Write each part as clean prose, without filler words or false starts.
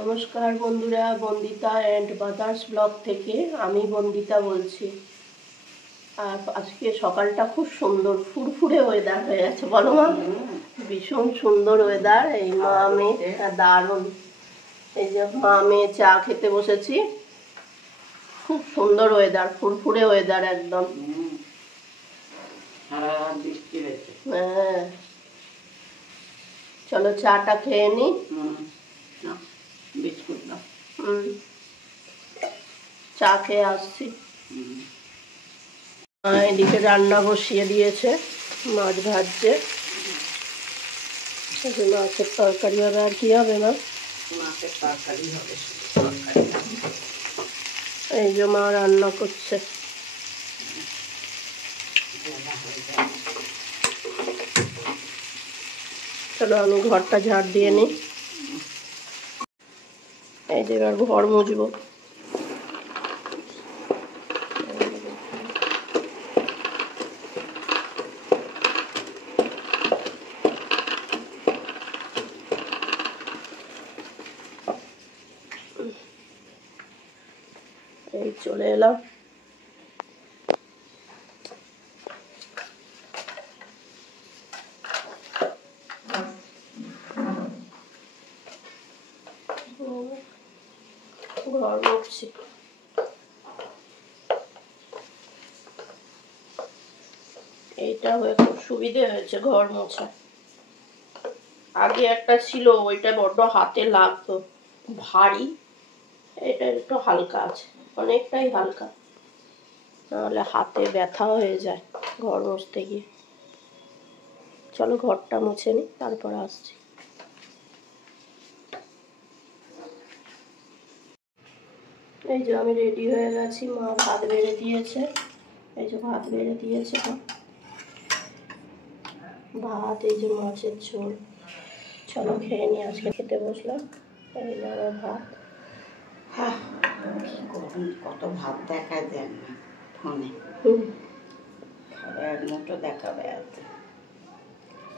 নমস্কার বন্ধুরা, Bandita and বাদার্স blog থেকে আমি বন্দিতা বলছি। আর আজকে সকালটা খুব সুন্দর, ফুরফুরে ওয়েদার হয়ে গেছে, বলো মা? ভীষণ সুন্দর ওয়েদার। এই মা মেয়ে দারুণ। এই যে মা মেয়ে চা খেতে বসেছি, খুব সুন্দর ওয়েদার, ফুরফুরে ওয়েদার একদম। হ্যাঁ, চলো চাটা খেয়ে নি। বিস্কুট দাও। চা খেয়ে আসছি। এদিকে রান্না বসিয়ে দিয়েছে, মাছ ভাজছে। মাছের তরকারি হবে, আর কি হবে না? মাছের তরকারি হবে। এই যে মা রান্না করছে। চলো আমি ঘরটা ঝাড় দিয়ে নিই। এই যে এবার ঘর মুছবো। এই চলে এলাম। ঘর মুছছি। এইটা হয়ে খুব সুবিধে হয়েছে ঘর মোছা। আগে একটা ছিল, ওইটা বড্ড হাতে লাগতো, ভারী। এটা একটু হালকা আছে, অনেকটাই হালকা, নাহলে হাতে ব্যথা হয়ে যায় ঘর মুছতে গিয়ে। চলো ঘরটা মুছে নি, তারপর আসছি। এই যে আমি রেডি হয়ে গেছি, মা ভাত বেড়ে দিয়েছে। এই যে ভাত বেড়ে দিয়েছে, ভাত, এই যে মাছের ঝোল। চলো খেয়ে নি, আজকে খেতে বসলাম। এই যে আমার ভাত। কত ভাত দেখা যায় না ফোনে, এক মুঠো দেখাবে,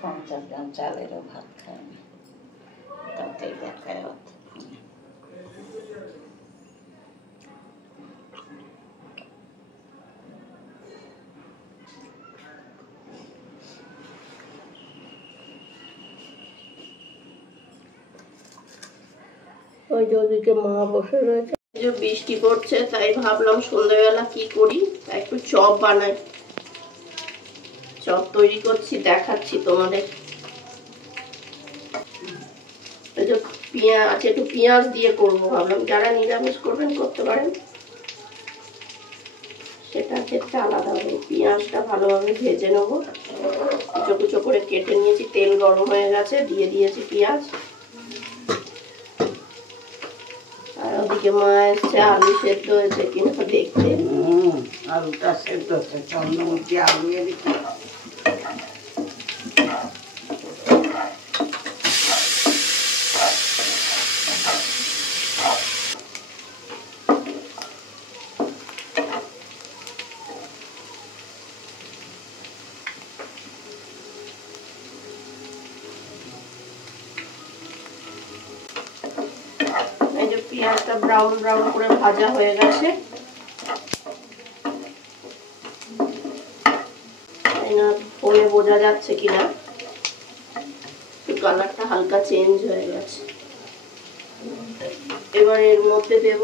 50 গ্রাম চালেরও ভাত খায় না, তাতেই দেখায় অত ফোনে। ওই যে ওদিকে মা বসে রয়েছে। এই যে বৃষ্টি পড়ছে, তাই ভাবলাম সন্ধ্যাবেলা কি করি, একটু চপ বানাই। চপ তৈরি করছি, দেখাচ্ছি তোমাদের। এই যে পেঁয়াজ, একটু পেঁয়াজ দিয়ে করবো ভাবলাম। যারা নিরামিষ করবেন করতে পারেন, সেটা ক্ষেত্রে আলাদা হবে। পেঁয়াজটা ভালোভাবে ভেজে নেবো, কুচো কুচো করে কেটে নিয়েছি। তেল গরম হয়ে গেছে, দিয়ে দিয়েছি পেঁয়াজ। আর ওদিকে মা এসছে, আলু সেদ্ধ হয়েছে কিনা দেখতে। আলুটা সেদ্ধ হচ্ছে, চন্দ্রমুখী আলু এদিকে। এই যে পেঁয়াজটা ব্রাউন ব্রাউন করে ভাজা হয়ে গেছে। ফোনে বোঝা যাচ্ছে কিনা, কালারটা হালকা চেঞ্জ হয়ে গেছে। এবার এর মধ্যে দেব,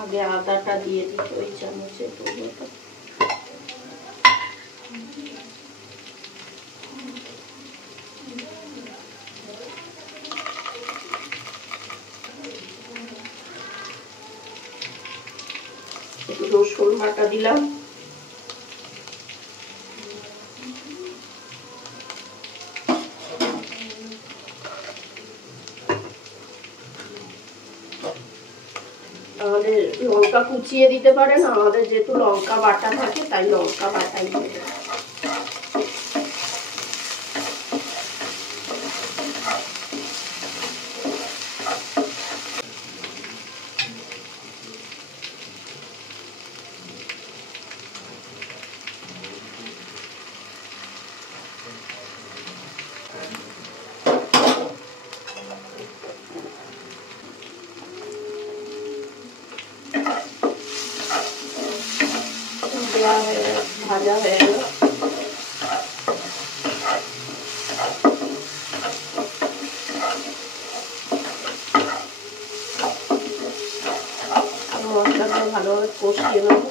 আগে আদাটা দিয়ে দিই ওই চামচে। একটু রসুন বাটা দিলাম। আমাদের লঙ্কা কুচিয়ে দিতে পারেন, আমাদের যেহেতু লঙ্কা বাটা থাকে তাই লঙ্কা বাটাই দেবে। ভাজা হয়ে গেল। মশলাটা ভালোভাবে কষিয়ে নেব।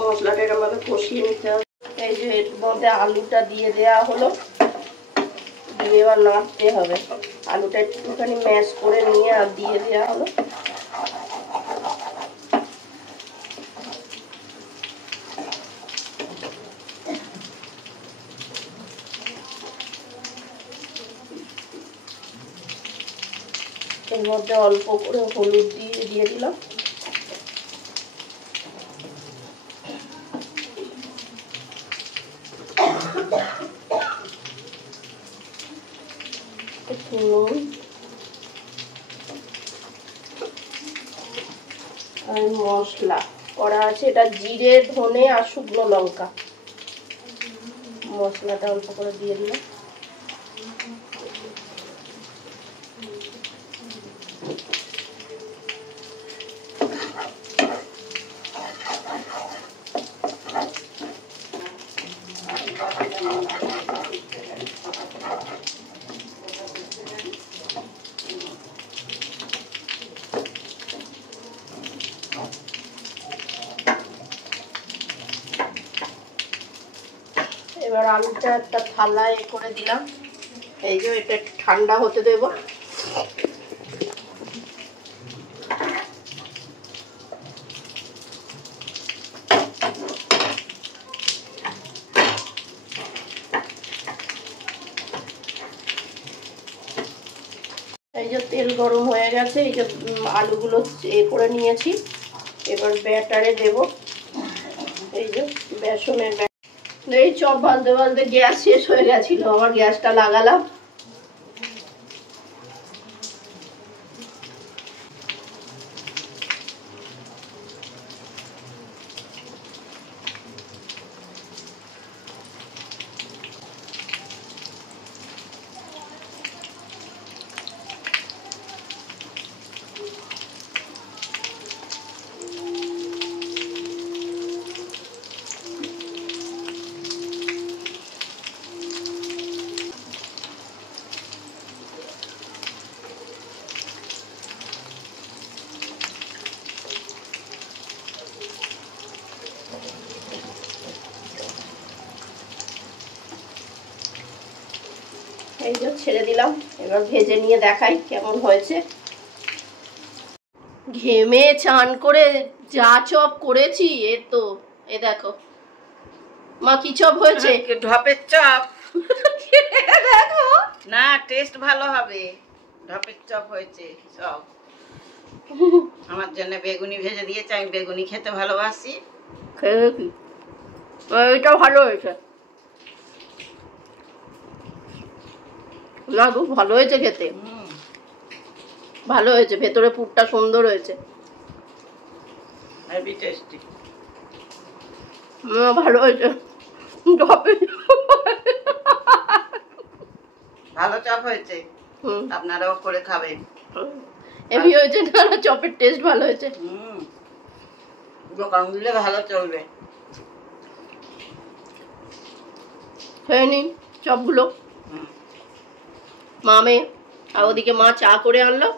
মশলাটা এরকমভাবে কষিয়ে নিতে হবে। এই যে এর মধ্যে আলুটা দিয়ে দেওয়া হলো, দিয়ে এবার নাড়তে হবে। আলুটা একটুখানি ম্যাশ করে নিয়ে আর দিয়ে দেওয়া হলো। এর মধ্যে অল্প করে হলুদ দিয়ে দিলাম। নুন আর মশলা করা আছে, এটা জিরে, ধনে আর শুকনো লঙ্কা। মশলাটা অল্প করে দিয়ে দিলাম। এবার আলুটা একটা থালায় করে দিলাম। এই যে এটা ঠান্ডা হতে দেব। এই যে তেল গরম হয়ে গেছে, এই যে আলুগুলো করে নিয়েছি, এবার ব্যাটারে দেব। এই যে বেসনের এই চপ বালতে বালতে গ্যাস শেষ হয়ে গেছিল, আবার গ্যাসটা লাগালাম। এই যে ছেড়ে দিলাম, এবার ভেজে নিয়ে দেখাই কেমন হয়েছে। ঘেমে চান করে যা চপ করেছি, এ তো এ দেখো মা কি চপ হয়েছে। ঢপের চপ। দেখো না, টেস্ট ভালো হবে। ঢপের চপ হয়েছে সব। আমার জন্য বেগুনি ভেজে দিয়েছে, আমি বেগুনি খেতে ভালোবাসি। খেয়েছি, এটা ভালো হয়েছে। না খুব ভালো হয়েছে খেতে, ভালো হয়েছে, ভেতরে পুরটা সুন্দর হয়েছে, হেভি টেস্টি। ভালো হয়েছে। ভালো চপ হয়েছে, আপনারাও করে খাবেন। হেভি হয়েছে না, চপের টেস্ট ভালো হয়েছে। দোকান দিলে ভালো চলবে। খেয়ে নিন চপগুলো। মামে আর ওদিকে মা চা করে আনলো,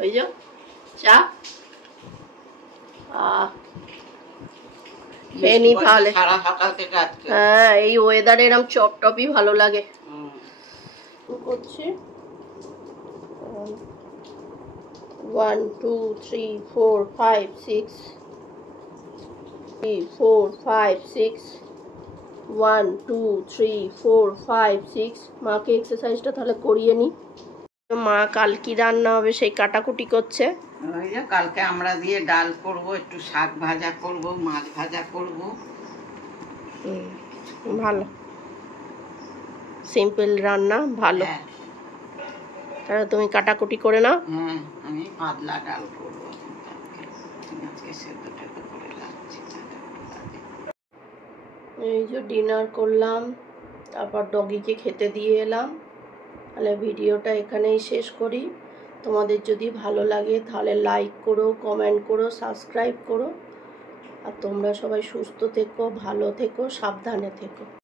ওই যে চা। খেয়ে নি তাহলে। হ্যাঁ, এই ওয়েদারে এরকম চপ টপই ভালো লাগে। করছি 1 2 3 4 5 6 3 4 5 6 1 2 3 4 5 6। মাকে এক্সারসাইজটা তাহলে করিয়ে নি। মা কাল কি রান্না হবে সেই কাটাকুটি করছে। ওই যে কালকে আমরা দিয়ে ডাল করব, একটু শাক ভাজা করব, মাছ ভাজা করব। ভালো, সিম্পল রান্না, ভালো। হ্যাঁ, তাহলে তুমি কাটাকুটি করে নাও। হ্যাঁ, আমি পাতলা ডাল করব। সেদ্ধটাকে করে লাগছে। এই যে ডিনার করলাম, তারপর ডগিকে খেতে দিয়ে এলাম। তাহলে ভিডিওটা এখানেই শেষ করি। তোমাদের যদি ভালো লাগে তাহলে লাইক করো, কমেন্ট করো, সাবস্ক্রাইব করো। আর তোমরা সবাই সুস্থ থেকো, ভালো থেকো, সাবধানে থেকো।